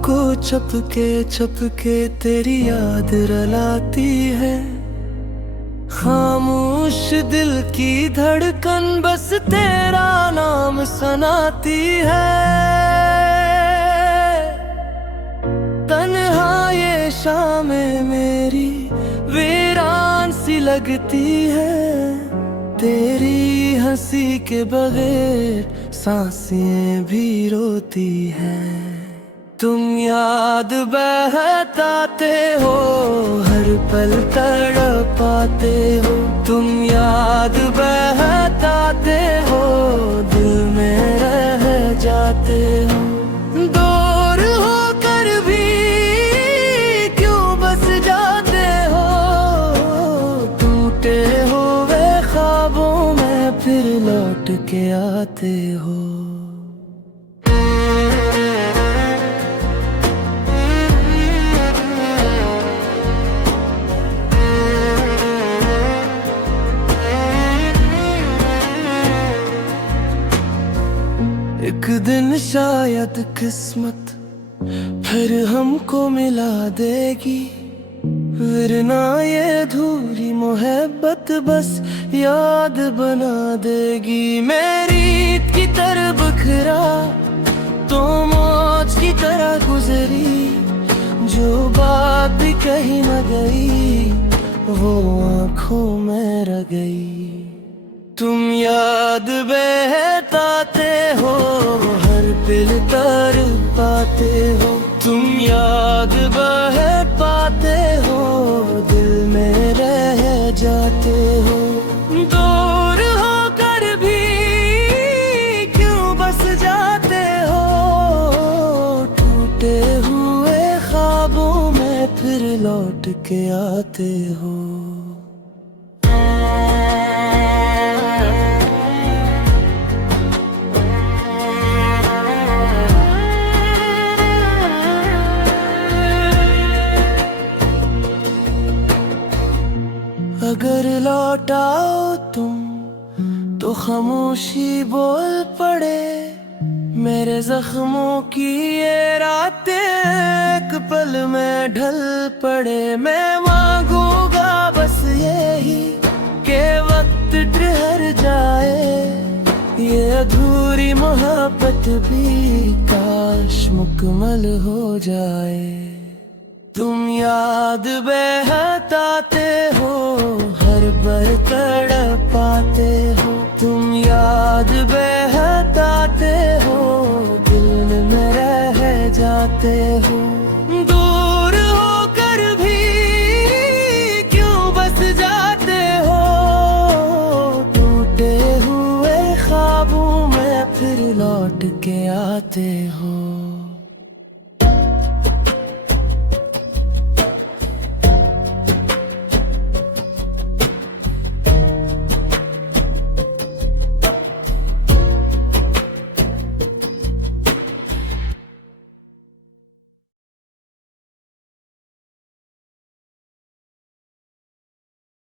को चपके तेरी याद रलाती है। खामोश दिल की धड़कन बस तेरा नाम सुनाती है। तन्हा ये शामें मेरी वीरान सी लगती है। तेरी हंसी के बगैर सांसें भी रोती हैं। तुम याद बहताते हो, हर पल तड़पाते हो। तुम याद बहताते हो, दिल में रह जाते हो। दूर होकर भी क्यों बस जाते हो। टूटे हुए ख्वाबों में फिर लौट के आते हो। एक दिन शायद किस्मत फिर हमको मिला देगी, वरना ये अधूरी मोहब्बत बस याद बना देगी। मेरी ईद की तरह बखरा तो मौज की तरह गुजरी, जो बात भी कही न गई वो आँखों में रह गई। तुम याद बहताते हो, हर पल तड़पाते हो। तुम याद बहताते हो, दिल में रह जाते हो। दूर होकर भी क्यों बस जाते हो। टूटे हुए ख्वाबों में फिर लौट के आते हो। अगर लौट आओ तुम तो खामोशी बोल पड़े। मेरे जख्मों की ये रातें एक पल में ढल पड़े। मैं मांगूंगा बस यही कि वक्त ठहर जाए। ये अधूरी मोहब्बत भी काश मुकम्मल हो जाए। तुम याद बहताते हो, हर पल तड़पाते हो। तुम याद बहताते हो, दिल में रह जाते हो। दूर होकर भी क्यों बस जाते हो। टूटे हुए ख्वाबों में फिर लौट के आते हो।